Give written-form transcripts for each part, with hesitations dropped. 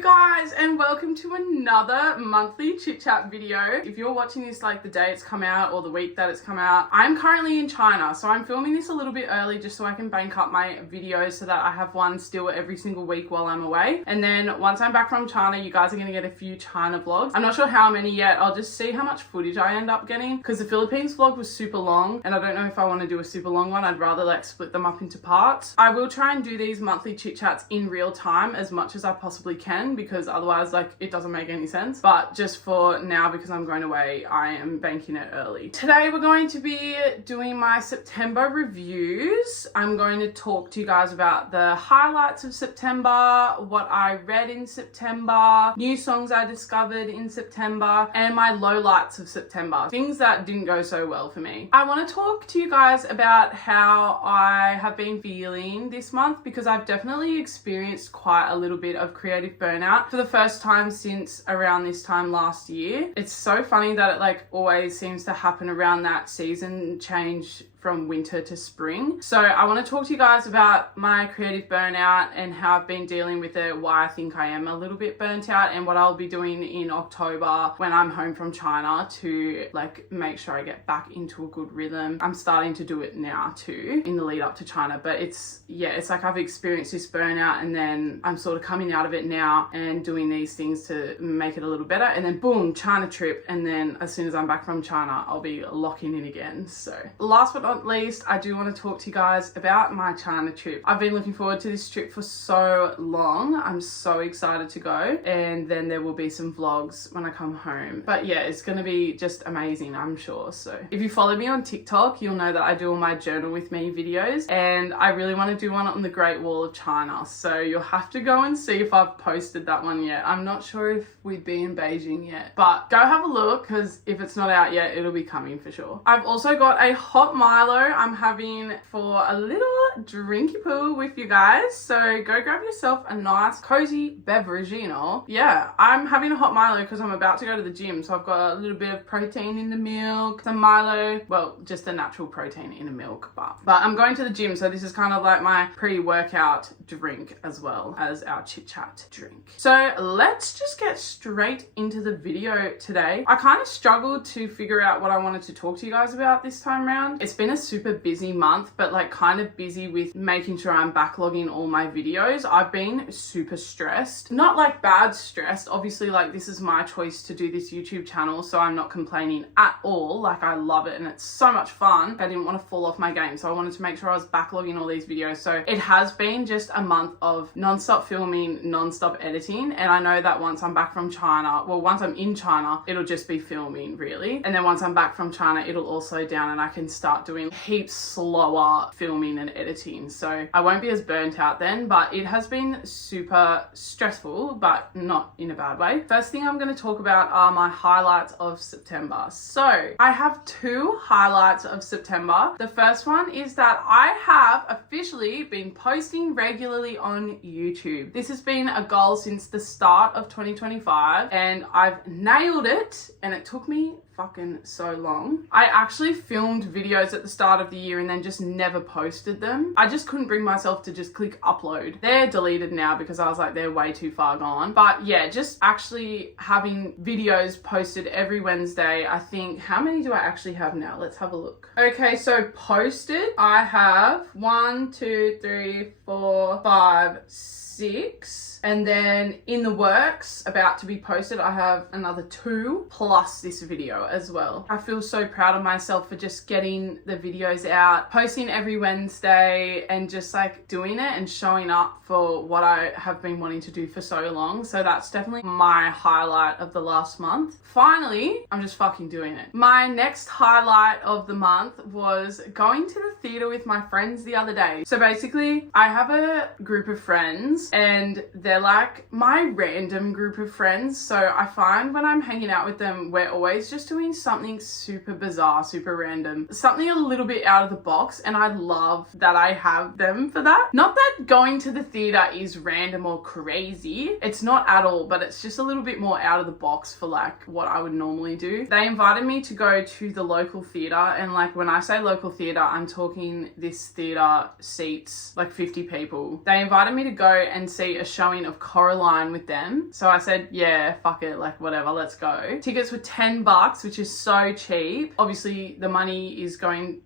Hello guys, and welcome to another monthly chit chat video. If you're watching this like the day it's come out or the week that it's come out, I'm currently in China, so I'm filming this a little bit early just so I can bank up my videos so that I have one still every single week while I'm away. And then once I'm back from China, you guys are going to get a few China vlogs. I'm not sure how many yet. I'll just see how much footage I end up getting because the Philippines vlog was super long and I don't know if I want to do a super long one. I'd rather like split them up into parts. I will try and do these monthly chit chats in real time as much as I possibly can because otherwise like it doesn't make any sense. But just for now, because I'm going away, I am banking it early. Today we're going to be doing my September reviews. I'm going to talk to you guys about the highlights of September, what I read in September, new songs I discovered in September, and my lowlights of September, things that didn't go so well for me. I want to talk to you guys about how I have been feeling this month because I've definitely experienced quite a little bit of creative burnout for the first time since around this time last year. It's so funny that it like always seems to happen around that season change from winter to spring. So I want to talk to you guys about my creative burnout and how I've been dealing with it, why I think I am a little bit burnt out, and what I'll be doing in October when I'm home from China to like make sure I get back into a good rhythm. I'm starting to do it now too in the lead up to China, but it's like I've experienced this burnout and then I'm sort of coming out of it now and doing these things to make it a little better, and then boom, China trip, and then as soon as I'm back from China I'll be locking in again. So last but not least, I do want to talk to you guys about my China trip. I've been looking forward to this trip for so long. I'm so excited to go, and then there will be some vlogs when I come home. But yeah, it's going to be just amazing, I'm sure. So if you follow me on TikTok, you'll know that I do all my journal with me videos, and I really want to do one on the Great Wall of China. So you'll have to go and see if I've posted that one yet. I'm not sure if we'd be in Beijing yet, but go have a look because if it's not out yet, it'll be coming for sure. I've also got a hot Milo I'm having for a little drinky poo with you guys. So go grab yourself a nice cozy beverage, you know. Yeah, I'm having a hot Milo because I'm about to go to the gym. So I've got a little bit of protein in the milk, some Milo, well, just a natural protein in the milk, but I'm going to the gym. So this is kind of like my pre-workout drink as well as our chit chat drink. So let's just get straight into the video today. I kind of struggled to figure out what I wanted to talk to you guys about this time around. It's been a super busy month, but like kind of busy with making sure I'm backlogging all my videos. I've been super stressed, not like bad stressed. Obviously, like this is my choice to do this YouTube channel, so I'm not complaining at all. Like I love it and it's so much fun. I didn't want to fall off my game, so I wanted to make sure I was backlogging all these videos. So it has been just a month of non-stop filming, non-stop editing, and I know that once I'm back from China, well, once I'm in China, it'll just be filming really, and then once I'm back from China, it'll all slow down and I can start doing heaps slower filming and editing. So I won't be as burnt out then, but it has been super stressful, but not in a bad way. First thing I'm going to talk about are my highlights of September. So I have two highlights of September. The first one is that I have officially been posting regularly on YouTube. This has been a goal since the start of 2025 and I've nailed it, and it took me fucking so long. I actually filmed videos at the start of the year and then just never posted them. I just couldn't bring myself to just click upload. They're deleted now because I was like, they're way too far gone. But yeah, just actually having videos posted every Wednesday. I think, how many do I actually have now? Let's have a look. Okay, so posted, I have 1, 2, 3, 4, 5, 6. And then in the works, about to be posted, I have another 2 plus this video as well. I feel so proud of myself for just getting the videos out, posting every Wednesday, and just like doing it and showing up for what I have been wanting to do for so long. So that's definitely my highlight of the last month. Finally, I'm just fucking doing it. My next highlight of the month was going to the theater with my friends the other day. So basically, I have a group of friends and they're like my random group of friends. So I find when I'm hanging out with them, we're always just doing something super bizarre, super random, something a little bit out of the box. And I love that I have them for that. Not that going to the theater is random or crazy. It's not at all, but it's just a little bit more out of the box for like what I would normally do. They invited me to go to the local theater. And like when I say local theater, I'm talking this theater seats like 50 people. They invited me to go and see a showing of Coraline with them. So I said, yeah, fuck it, like whatever, let's go. Tickets were $10, which is so cheap. Obviously the money is going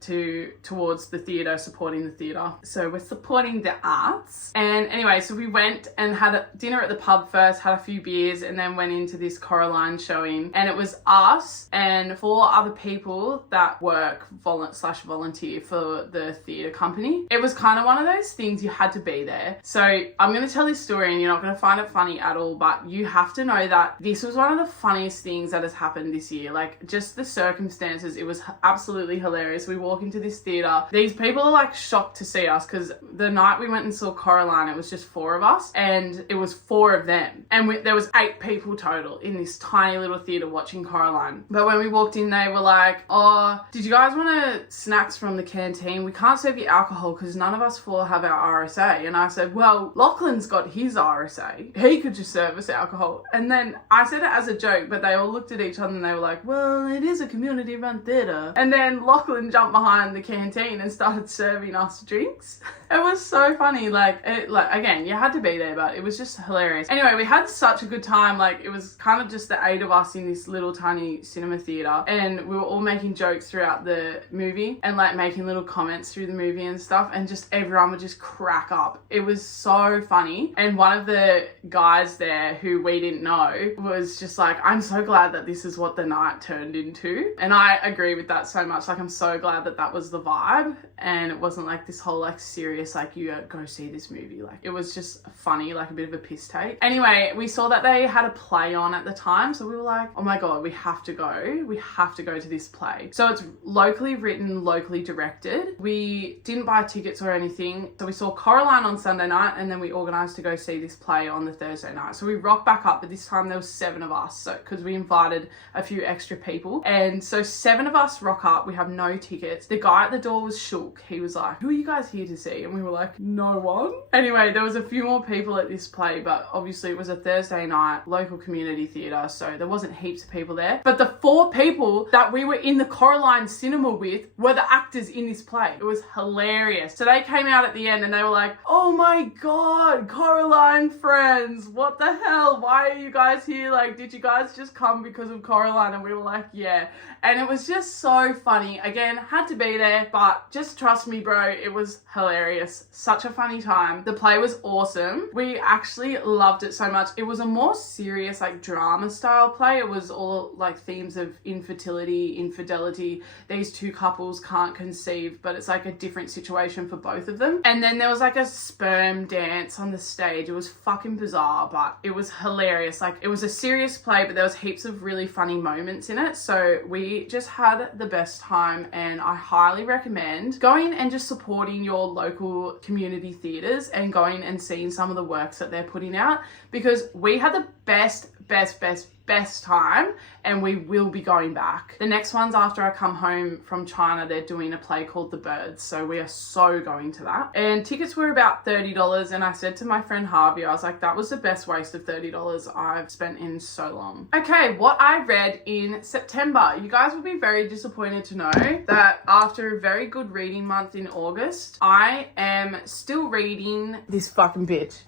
towards the theatre, supporting the theatre. So we're supporting the arts. And anyway, so we went and had a dinner at the pub first, had a few beers, and then went into this Coraline showing. And it was us and 4 other people that work volunteer for the theatre company. It was kind of one of those things, you had to be there. So I'm going to tell this story and you're not going to find it funny at all, but you have to know that this was one of the funniest things that has happened this year. Like, just the circumstances, it was absolutely hilarious. We walk into this theatre, these people are like shocked to see us, because the night we went and saw Coraline, it was just 4 of us and it was 4 of them, and there was 8 people total in this tiny little theatre watching Coraline. But when we walked in, they were like, oh, did you guys want snacks from the canteen? We can't serve you alcohol because none of us 4 have our RSA. And I said, well, Lachlan's got his RSA, he could just serve us alcohol. And then I said it as a joke, but they all looked at each other and they were like, well, it is a community run theatre. And then Lachlan jumped behind the canteen and started serving us drinks. It was so funny. Like again, you had to be there, but it was just hilarious. Anyway, we had such a good time. Like, it was kind of just the 8 of us in this little tiny cinema theatre, and we were all making jokes throughout the movie and like making little comments through the movie and stuff, and just everyone would just crack up. It was so funny. And one of the guys there who we didn't know was just like, I'm so glad that this is what the night turned into. And I agree with that so much. Like, I'm so glad that that was the vibe and it wasn't like this whole like serious, like, you go see this movie. Like, it was just funny, like a bit of a piss take. Anyway, we saw that they had a play on at the time, so we were like, oh my god, we have to go to this play. So it's locally written, locally directed. We didn't buy tickets or anything, so we saw Coraline on Sunday night, and then we organised to go see this play on the Thursday night. So we rocked back up, but this time there was 7 of us, so because we invited a few extra people, and so 7 of us rock up. We have no tickets. The guy at the door was shook. He was like, who are you guys here to see? And we were like, no one. Anyway, there was a few more people at this play, but obviously it was a Thursday night local community theatre, so there wasn't heaps of people there. But the 4 people that we were in the Coraline cinema with were the actors in this play. It was hilarious. So they came out at the end and they were like, oh my god, Coraline friends, what the hell? Why are you guys here? Like, did you guys just come because of Coraline? And we were like, yeah. And it was just so funny. Again, had to be there, but just trust me, bro, it was hilarious. Such a funny time. The play was awesome. We actually loved it so much. It was a more serious, like, drama style play. It was all like themes of infertility, infidelity. These 2 couples can't conceive, but it's like a different situation for both of them. And then there was like a sperm dance on the stage. It was fucking bizarre, but it was hilarious. Like, it was a serious play, but there was heaps of really funny moments in it. So we just had the best time, and I highly recommend going and just supporting your local community theatres and going and seeing some of the works that they're putting out, because we had the best time, and we will be going back. The next one's after I come home from China. They're doing a play called The Birds, so we are so going to that. And tickets were about $30, and I said to my friend Harvey, I was like, that was the best waste of $30 I've spent in so long. Okay, what I read in September. You guys will be very disappointed to know that after a very good reading month in August, I am still reading this fucking bitch.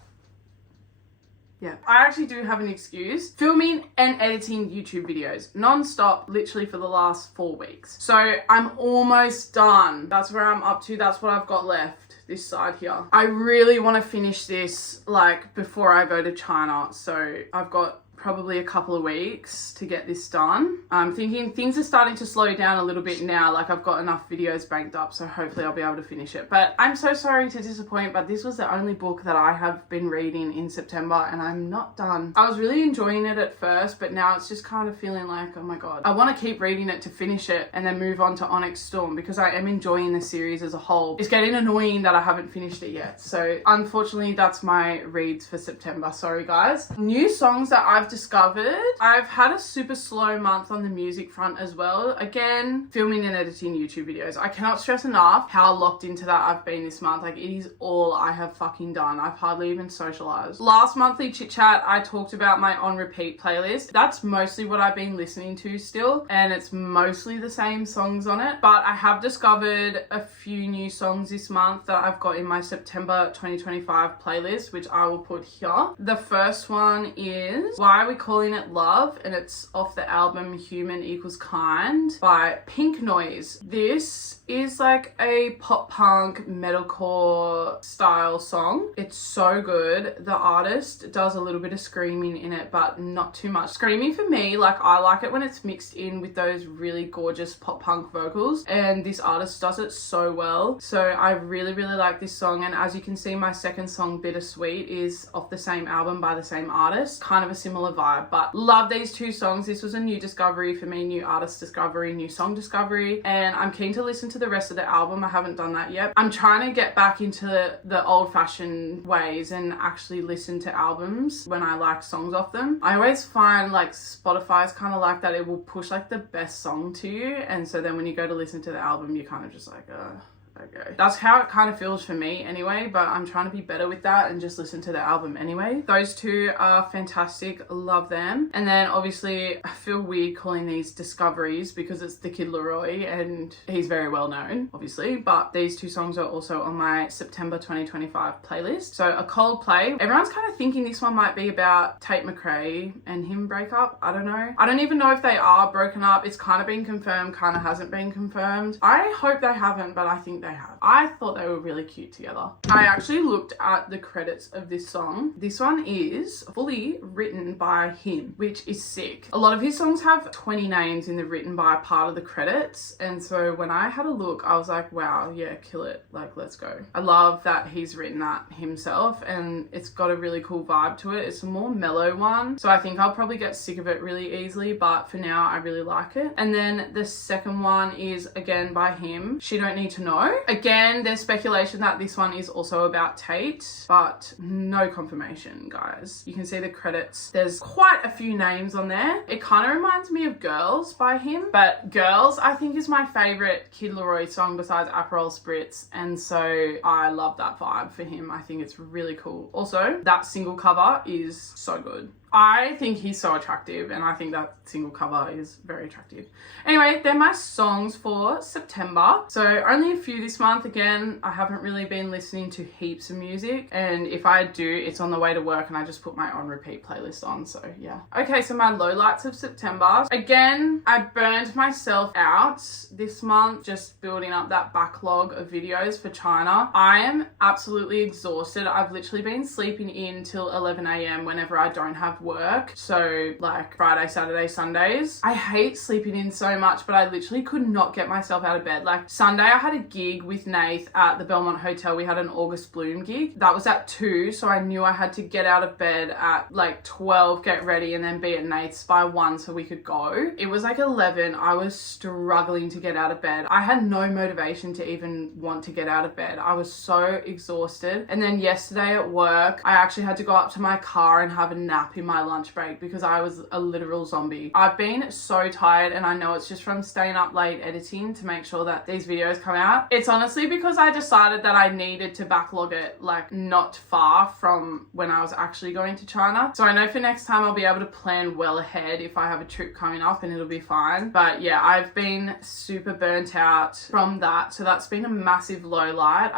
Yeah, I actually do have an excuse. Filming and editing YouTube videos non-stop, literally for the last 4 weeks. So I'm almost done. That's where I'm up to. That's what I've got left. This side here. I really want to finish this like before I go to China. So I've got probably a couple of weeks to get this done. I'm thinking things are starting to slow down a little bit now. Like, I've got enough videos banked up, so hopefully I'll be able to finish it. But I'm so sorry to disappoint, but this was the only book that I have been reading in September, and I'm not done. I was really enjoying it at first, but now it's just kind of feeling like, oh my god, I want to keep reading it to finish it and then move on to Onyx Storm, because I am enjoying the series as a whole. It's getting annoying that I haven't finished it yet. So unfortunately, that's my reads for September. Sorry guys. New songs that I've discovered, I've had a super slow month on the music front as well. Again, filming and editing YouTube videos. I cannot stress enough how locked into that I've been this month. Like, it is all I have fucking done. I've hardly even socialized. Last monthly chit chat, I talked about my on repeat playlist. That's mostly what I've been listening to still, and it's mostly the same songs on it. But I have discovered a few new songs this month that I've got in my September 2025 playlist, which I will put here. The first one is Why Are We Calling It Love, and it's off the album Human Equals Kind by Pink Noise. This is like a pop punk metalcore style song. It's so good. The artist does a little bit of screaming in it, but not too much. Screaming for me, like, I like it when it's mixed in with those really gorgeous pop punk vocals, and this artist does it so well. So I really like this song, and as you can see, my second song, Bittersweet, is off the same album by the same artist. Kind of a similar vibe, but love these two songs. This was a new discovery for me, new artist discovery, new song discovery, and I'm keen to listen to the rest of the album. I haven't done that yet. I'm trying to get back into the old-fashioned ways and actually listen to albums when I like songs off them. I always find like Spotify is kind of like that. It will push like the best song to you, and so then when you go to listen to the album, you're kind of just like, okay. That's how it kind of feels for me anyway, but I'm trying to be better with that and just listen to the album anyway. Those two are fantastic. Love them. And then obviously I feel weird calling these discoveries because it's the Kid Laroi and he's very well known, obviously, but these two songs are also on my September 2025 playlist. So a Coldplay. Everyone's kind of thinking this one might be about Tate McRae and him break up. I don't know. I don't even know if they are broken up. It's kind of been confirmed, kind of hasn't been confirmed. I hope they haven't, but I think they have. I thought they were really cute together. I actually looked at the credits of this song. This one is fully written by him, which is sick. A lot of his songs have 20 names in the written by part of the credits, and so when I had a look, I was like, wow, yeah, kill it. Like, let's go. I love that he's written that himself, and it's got a really cool vibe to it. It's a more mellow one, so I think I'll probably get sick of it really easily, but for now, I really like it. And then the second one is again by him, She Don't Need to Know. Again, there's speculation that this one is also about Tate, but no confirmation, guys. You can see the credits. There's quite a few names on there. It kind of reminds me of Girls by him, but Girls, I think, is my favorite Kid Laroi song besides Aperol Spritz, and so I love that vibe for him. I think it's really cool. Also, that single cover is so good. I think he's so attractive, and I think that single cover is very attractive. Anyway, they're my songs for September. So only a few this month. Again, I haven't really been listening to heaps of music, and if I do, it's on the way to work and I just put my on repeat playlist on, so yeah. Okay, so my lowlights of September. Again, I burned myself out this month just building up that backlog of videos for China. I am absolutely exhausted. I've literally been sleeping in till 11 a.m. whenever I don't have work, so like Friday, Saturday, Sundays. I hate sleeping in so much, but I literally could not get myself out of bed. Like Sunday I had a gig with Nath at the Belmont Hotel. We had an August Bloom gig. That was at 2, so I knew I had to get out of bed at like 12, get ready, and then be at Nath's by 1 so we could go. It was like 11. I was struggling to get out of bed. I had no motivation to even want to get out of bed. I was so exhausted. And then yesterday at work, I actually had to go up to my car and have a nap in my lunch break because I was a literal zombie. I've been so tired, and I know it's just from staying up late editing to make sure that these videos come out. It's honestly because I decided that I needed to backlog it like not far from when I was actually going to China. So I know for next time I'll be able to plan well ahead if I have a trip coming up, and it'll be fine. But yeah, I've been super burnt out from that. So that's been a massive low light.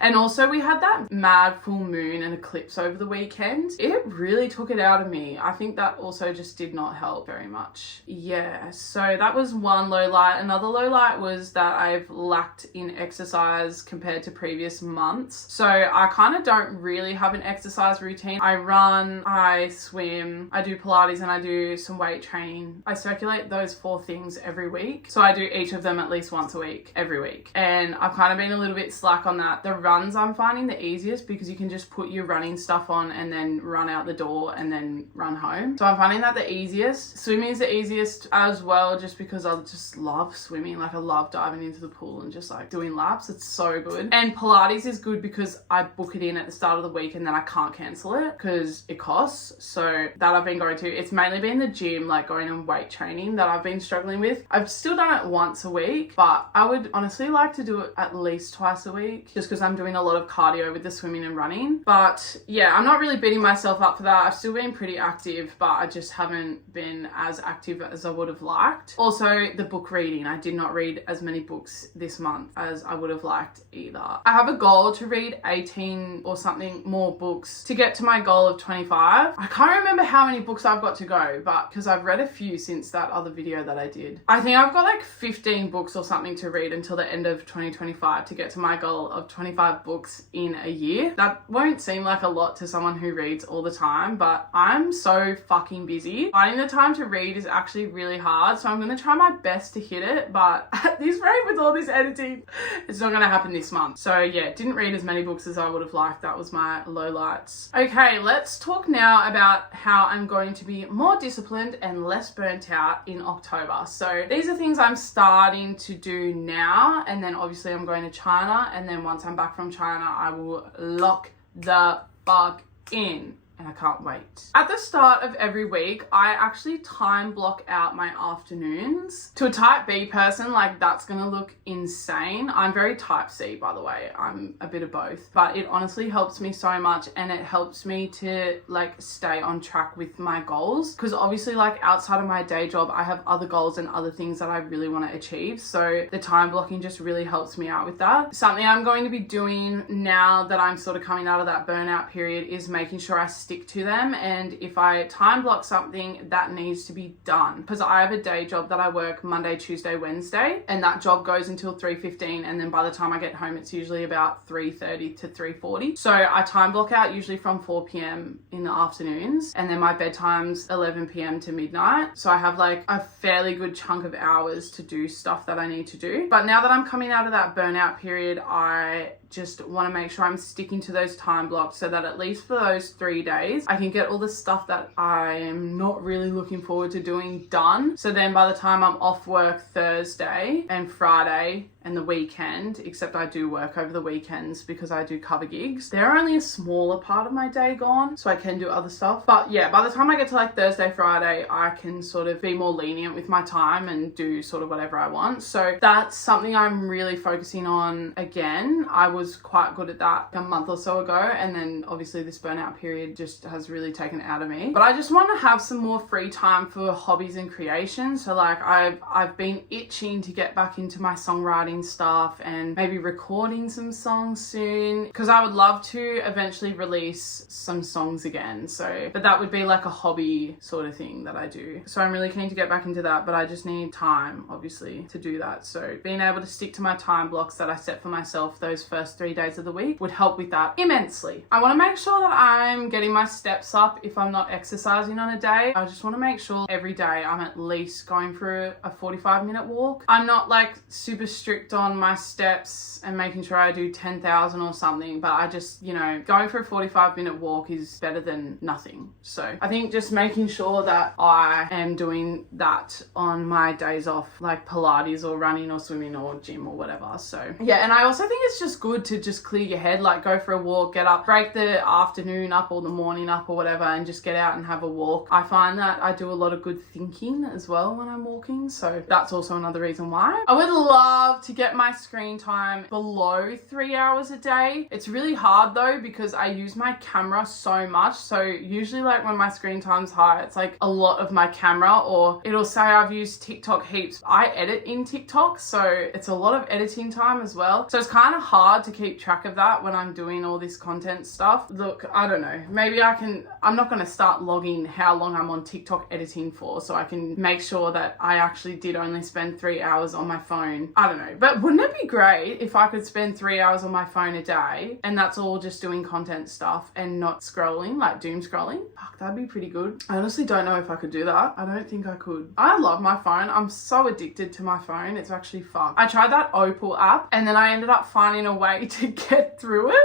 And also we had that mad full moon and eclipse over the weekend. It really took it out of me. I think that also just did not help very much. Yeah, so that was one low light. Another low light was that I've lacked in exercise compared to previous months. So I kind of don't really have an exercise routine. I run, I swim, I do Pilates, and I do some weight training. I circulate those 4 things every week. So I do each of them at least once a week, every week. And I've kind of been a little bit slack on that. The runs I'm finding the easiest because you can just put your running stuff on and then run out the door and then then run home. So I'm finding that the easiest. Swimming is the easiest as well, just because I just love swimming. Like I love diving into the pool and just like doing laps. It's so good. And Pilates is good because I book it in at the start of the week and then I can't cancel it because it costs. So that I've been going to. It's mainly been the gym, like going and weight training, that I've been struggling with. I've still done it once a week, but I would honestly like to do it at least twice a week, just because I'm doing a lot of cardio with the swimming and running. But yeah, I'm not really beating myself up for that. I've still been pretty active, but I just haven't been as active as I would have liked. Also, the book reading. I did not read as many books this month as I would have liked either. I have a goal to read 18 or something more books to get to my goal of 25. I can't remember how many books I've got to go, but because I've read a few since that other video that I did. I think I've got like 15 books or something to read until the end of 2025 to get to my goal of 25 books in a year. That won't seem like a lot to someone who reads all the time, but I'm so fucking busy. Finding the time to read is actually really hard, so I'm going to try my best to hit it, but at this rate with all this editing, it's not going to happen this month. So yeah, didn't read as many books as I would have liked. That was my lowlights. Okay, let's talk now about how I'm going to be more disciplined and less burnt out in October. So these are things I'm starting to do now, and then obviously I'm going to China, and then once I'm back from China, I will lock the fuck in. And I can't wait. At the start of every week, I actually time block out my afternoons. To a type B person, like that's gonna look insane. I'm very type C, by the way. I'm a bit of both, but it honestly helps me so much, and it helps me to like stay on track with my goals, because obviously like outside of my day job, I have other goals and other things that I really want to achieve. So the time blocking just really helps me out with that. Something I'm going to be doing now that I'm sort of coming out of that burnout period is making sure I stick to them, and if I time block something, that needs to be done, because I have a day job that I work Monday, Tuesday, Wednesday, and that job goes until 3:15, and then by the time I get home it's usually about 3:30 to 3:40. So I time block out usually from 4 p.m. in the afternoons, and then my bedtime's 11 p.m. to midnight, so I have like a fairly good chunk of hours to do stuff that I need to do. But now that I'm coming out of that burnout period, I just want to make sure I'm sticking to those time blocks, so that at least for those 3 days I can get all the stuff that I am not really looking forward to doing done. So then by the time I'm off work Thursday and Friday and the weekend, except I do work over the weekends because I do cover gigs, they're only a smaller part of my day gone, so I can do other stuff. But yeah, by the time I get to like Thursday, Friday, I can sort of be more lenient with my time and do sort of whatever I want. So that's something I'm really focusing on again. I was quite good at that a month or so ago, and then obviously this burnout period just has really taken it out of me. But I just want to have some more free time for hobbies and creation. So like I've been itching to get back into my songwriting stuff and maybe recording some songs soon, because I would love to eventually release some songs again. So but that would be like a hobby sort of thing that I do. So I'm really keen to get back into that, but I just need time obviously to do that. So being able to stick to my time blocks that I set for myself those first 3 days of the week would help with that immensely. I want to make sure that I'm getting my steps up if I'm not exercising on a day. I just want to make sure every day I'm at least going for a 45-minute walk. I'm not like super strict on my steps and making sure I do 10,000 or something, but I just, you know, going for a 45-minute walk is better than nothing. So I think just making sure that I am doing that on my days off, like Pilates or running or swimming or gym or whatever. So yeah, and I also think it's just good to just clear your head, like go for a walk, get up, break the afternoon up or the morning up or whatever, and just get out and have a walk. I find that I do a lot of good thinking as well when I'm walking, so that's also another reason why. I would love to get my screen time below 3 hours a day. It's really hard though, because I use my camera so much. So usually like when my screen time's high, it's like a lot of my camera, or it'll say I've used TikTok heaps. I edit in TikTok, so it's a lot of editing time as well. So it's kind of hard to keep track of that when I'm doing all this content stuff. Look, I don't know, maybe I'm not going to start logging how long I'm on TikTok editing for, so I can make sure that I actually did only spend 3 hours on my phone. I don't know, but wouldn't it be great if I could spend 3 hours on my phone a day and that's all just doing content stuff and not scrolling, like doom scrolling? Fuck, that'd be pretty good. I honestly don't know if I could do that. I don't think I could. I love my phone. I'm so addicted to my phone. It's actually fucked. I tried that Opal app and then I ended up finding a way to get through it.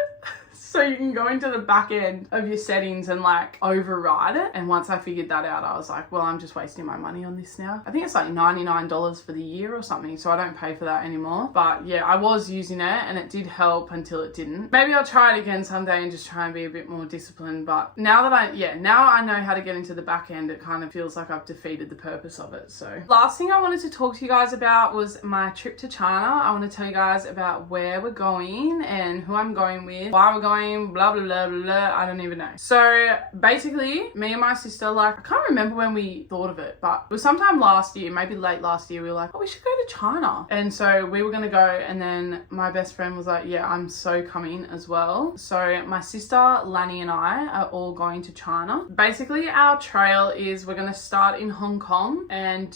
So you can go into the back end of your settings and like override it. And once I figured that out, I was like, well, I'm just wasting my money on this now. I think it's like $99 for the year or something, so I don't pay for that anymore. But yeah, I was using it and it did help until it didn't. Maybe I'll try it again someday and just try and be a bit more disciplined. But now now I know how to get into the back end, it kind of feels like I've defeated the purpose of it. So last thing I wanted to talk to you guys about was my trip to China. I want to tell you guys about where we're going and who I'm going with, why we're going, blah, blah, blah, blah, blah. I don't even know. So basically, me and my sister, like, I can't remember when we thought of it, but it was sometime last year, maybe late last year, we were like, oh, we should go to China. And so we were going to go, and then my best friend was like, yeah, I'm so coming as well. So my sister, Lani, and I are all going to China. Basically, our trail is we're going to start in Hong Kong and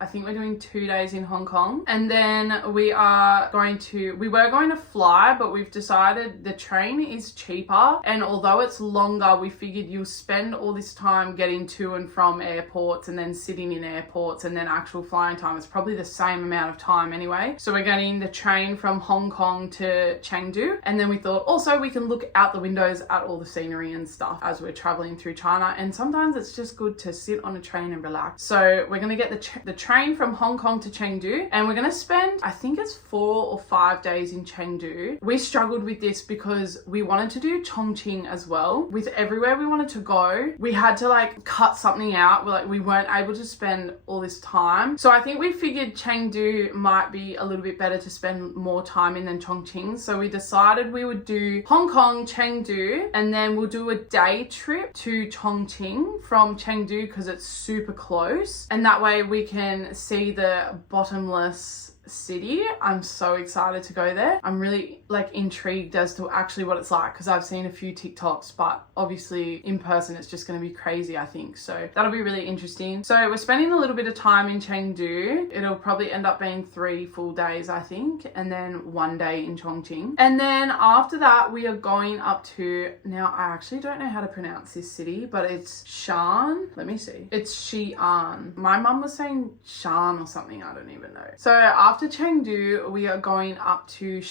I think we're doing 2 days in Hong Kong. And then we were going to fly, but we've decided the train is cheaper. And although it's longer, we figured you'll spend all this time getting to and from airports and then sitting in airports and then actual flying time. It's probably the same amount of time anyway. So we're getting the train from Hong Kong to Chengdu. And then we thought also we can look out the windows at all the scenery and stuff as we're traveling through China. And sometimes it's just good to sit on a train and relax. So we're going to get the train from Hong Kong to Chengdu, and we're going to spend, I think it's 4 or 5 days in Chengdu. We struggled with this because we wanted to do Chongqing as well. With everywhere we wanted to go, we had to like cut something out. We weren't able to spend all this time. So I think we figured Chengdu might be a little bit better to spend more time in than Chongqing. So we decided we would do Hong Kong, Chengdu, and then we'll do a day trip to Chongqing from Chengdu because it's super close. And that way we can see the bottomless city. I'm so excited to go there. I'm really like intrigued as to actually what it's like because I've seen a few TikToks, but obviously in person it's just going to be crazy, I think. So that'll be really interesting. So we're spending a little bit of time in Chengdu. It'll probably end up being 3 full days, I think, and then 1 day in Chongqing. And then after that, we are going up to, now I actually don't know how to pronounce this city, but it's Shan. Let me see. It's Xi'an. My mum was saying Shan or something. I don't even know. So after Chengdu, we are going up to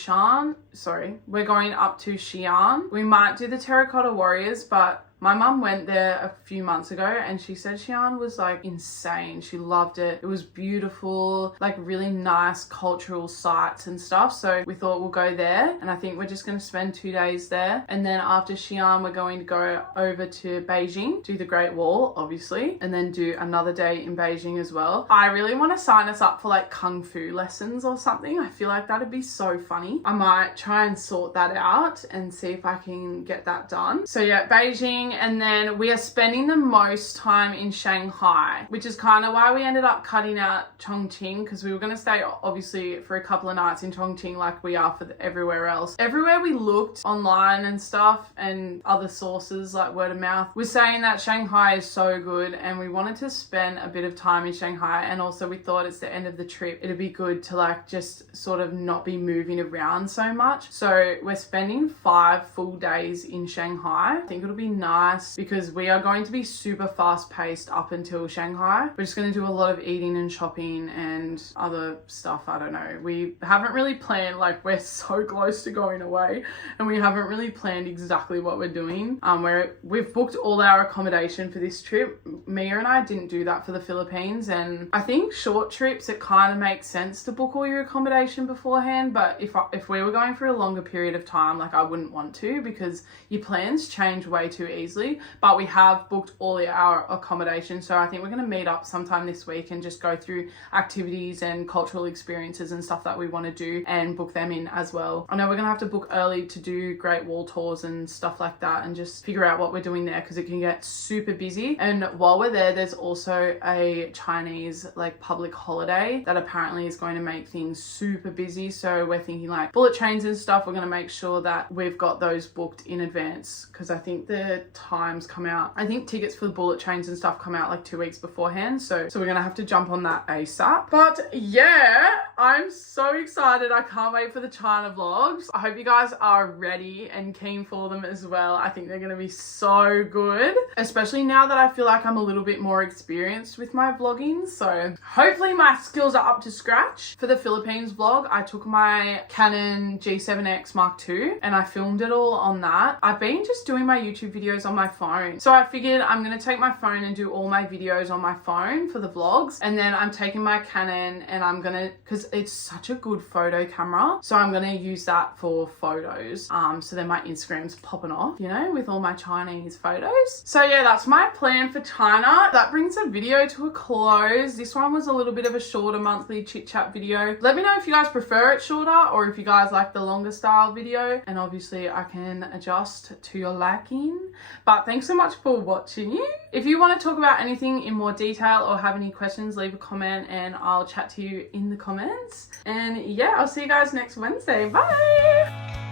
we're going up to Xi'an. We might do the Terracotta Warriors, but my mum went there a few months ago and she said Xi'an was like insane. She loved it. It was beautiful, like really nice cultural sites and stuff. So we thought we'll go there, and I think we're just going to spend 2 days there. And then after Xi'an, we're going to go over to Beijing, do the Great Wall, obviously, and then do another day in Beijing as well. I really want to sign us up for like Kung Fu lessons or something. I feel like that'd be so funny. I might try and sort that out and see if I can get that done. So yeah, Beijing. And then we are spending the most time in Shanghai, which is kind of why we ended up cutting out Chongqing, because we were going to stay obviously for a couple of nights in Chongqing like we are for everywhere else. Everywhere we looked online and stuff and other sources like word of mouth was saying that Shanghai is so good, and we wanted to spend a bit of time in Shanghai. And also we thought it's the end of the trip, it'd be good to like just sort of not be moving around so much. So we're spending 5 full days in Shanghai. I think it'll be nice because we are going to be super fast paced up until Shanghai. We're just going to do a lot of eating and shopping and other stuff. I don't know. We haven't really planned, like we're so close to going away and we haven't really planned exactly what we're doing. We've booked all our accommodation for this trip. Mia and I didn't do that for the Philippines, and I think short trips it kind of makes sense to book all your accommodation beforehand, but if we were going for a longer period of time, like I wouldn't want to, because your plans change way too easily. But we have booked all our accommodation, so I think we're going to meet up sometime this week and just go through activities and cultural experiences and stuff that we want to do and book them in as well. I know we're going to have to book early to do Great Wall tours and stuff like that and just figure out what we're doing there, because it can get super busy. And while we're there, there's also a Chinese like public holiday that apparently is going to make things super busy. So we're thinking like bullet trains and stuff, we're going to make sure that we've got those booked in advance, because I think the times come out, I think tickets for the bullet trains and stuff come out like 2 weeks beforehand, so we're gonna have to jump on that ASAP. But yeah, I'm so excited. I can't wait for the China vlogs. I hope you guys are ready and keen for them as well. I think they're going to be so good, especially now that I feel like I'm a little bit more experienced with my vlogging. So hopefully my skills are up to scratch. For the Philippines vlog, I took my Canon G7X Mark II and I filmed it all on that. I've been just doing my YouTube videos on my phone. So I figured I'm going to take my phone and do all my videos on my phone for the vlogs. And then I'm taking my Canon and I'm going to, because it's such a good photo camera, so I'm going to use that for photos. So then my Instagram's popping off, you know, with all my Chinese photos. So yeah, that's my plan for China. That brings the video to a close. This one was a little bit of a shorter monthly chit chat video. Let me know if you guys prefer it shorter or if you guys like the longer style video, and obviously I can adjust to your liking. But thanks so much for watching. If you want to talk about anything in more detail or have any questions, leave a comment and I'll chat to you in the comments. And yeah, I'll see you guys next Wednesday. Bye.